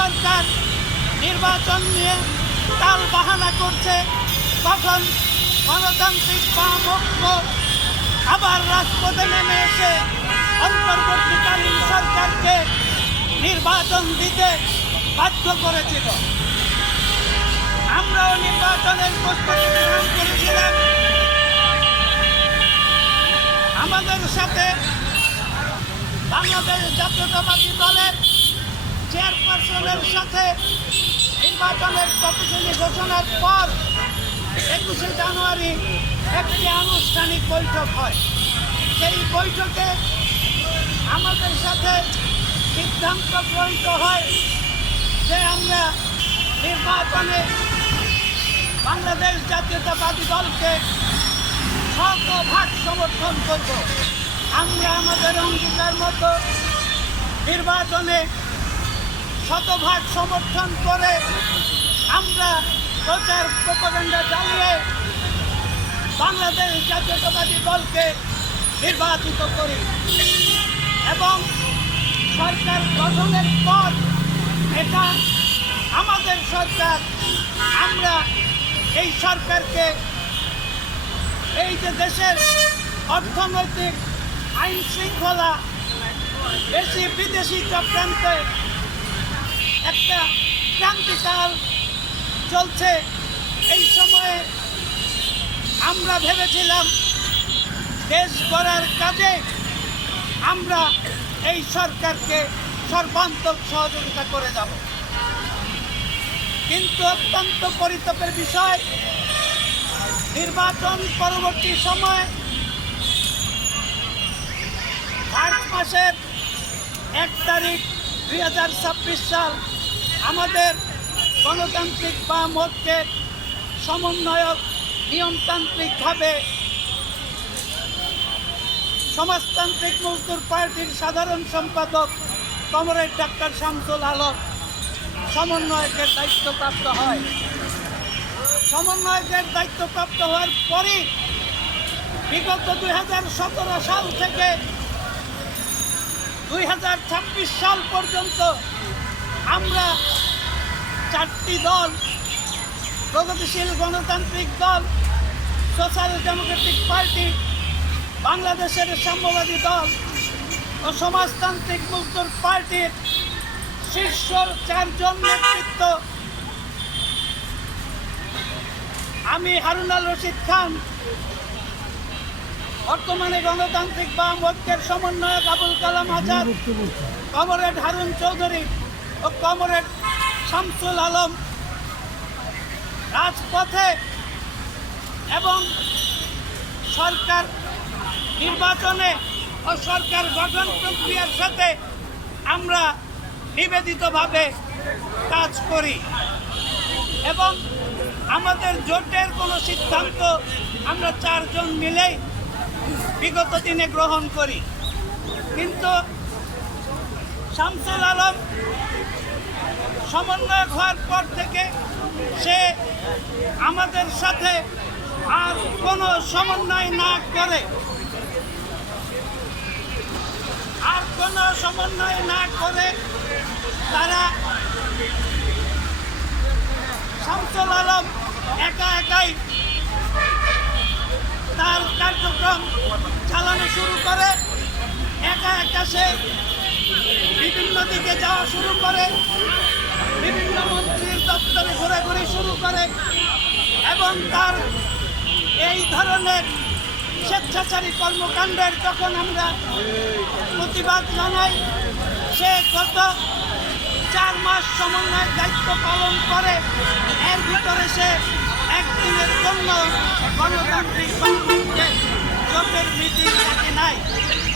সরকার নির্বাচন নিয়ে টাল বাহানা করছে, তখন গণতান্ত্রিক বাম ঐক্য আবার রাজপথে নেমে এসে অন্তর্বর্তীকালীন সরকারকে নির্বাচন দিতে বাধ্য করেছিল। আমরাও নির্বাচনের প্রস্তুতি গ্রহণ করেছিলাম। আমাদের সাথে বাংলাদেশ জাতীয়তাবাদী দলের চেয়ারপারসনের সাথে নির্বাচনের তফসিলি ঘোষণার পর 21শে জানুয়ারি একটি আনুষ্ঠানিক বৈঠক হয়। সেই বৈঠকে আমাদের সাথে সিদ্ধান্ত গ্রহীত হয় যে আমরা নির্বাচনে বাংলাদেশ জাতীয়তাবাদী দলকে 100% সমর্থন করব। আমরা আমাদের অঙ্গীকার মতো নির্বাচনে 100% সমর্থন করে আমরা প্রচার প্রপাগান্ডা চালিয়ে বাংলাদেশ জাতীয়তাবাদী দলকে নির্বাচিত করি এবং সরকার গঠনের পর এটা আমাদের সরকার। আমরা এই সরকারকে এই যে দেশের অর্থনৈতিক আইন শৃঙ্খলা বেশি বিদেশি চক্রান্তে একটা ক্রান্তিকাল চলছে, এই সময়ে আমরা ভেবেছিলাম দেশ গড়ার কাজে আমরা এই সরকারকে সর্বান্তক সহযোগিতা করে যাব। কিন্তু অত্যন্ত পরিতাপের বিষয়, নির্বাচন পরবর্তী সময় মার্চ মাসের 1 তারিখ 2026 সাল আমাদের গণতান্ত্রিক বাম ঐক্যের সমন্বয়ক নিয়মতান্ত্রিকভাবে সমাজতান্ত্রিক মজদুর পার্টির সাধারণ সম্পাদক কমরেড ডাক্তার শামসুল আলম সমন্বয়কের দায়িত্বপ্রাপ্ত হয়। সমন্বয়কের দায়িত্বপ্রাপ্ত হওয়ার পরই বিগত 2017 সাল থেকে 2026 সাল পর্যন্ত আমরা 4টি দল, প্রগতিশীল গণতান্ত্রিক দল, সোশ্যাল ডেমোক্রেটিক পার্টি, বাংলাদেশের সাম্যবাদী দল ও সমাজতান্ত্রিক মজদুর পার্টির শীর্ষ 4 জন নেতৃত্ব, আমি হারুন আল রশিদ খান, বর্তমানে গণতান্ত্রিক বাম ঐক্যের সমন্বয়ক আবুল কালাম আজাদ, কমরেড হারুন চৌধুরী ও কমরেড শামসুল আলম রাজপথে এবং সরকার নির্বাচনে ও সরকার গঠন প্রক্রিয়ার সাথে আমরা নিবেদিতভাবে কাজ করি এবং আমাদের জোটের কোনো সিদ্ধান্ত আমরা 4 জন মিলেই বিগত দিনে গ্রহণ করি। কিন্তু শামসুল আলম সমন্বয়ক হওয়ার পর থেকে সে আমাদের সাথে আর কোনো সমন্বয় না করে তারা শামসুল আলম একাই তার কার্যক্রম চালানো শুরু করে। একা সে বিভিন্ন দিকে যাওয়া শুরু করে, বিভিন্ন মন্ত্রীর দপ্তরে ঘোরাঘুরি শুরু করে এবং তার এই ধরনের স্বেচ্ছাচারী কর্মকাণ্ডের যখন আমরা প্রতিবাদ জানাই, সে গত 4 মাস সমন্বয়ের দায়িত্ব পালন করে। এর ভিতরে সে একদিনের জন্য গণতান্ত্রিক বাংলাদেশের জোটের মিটিং ডাকে নাই।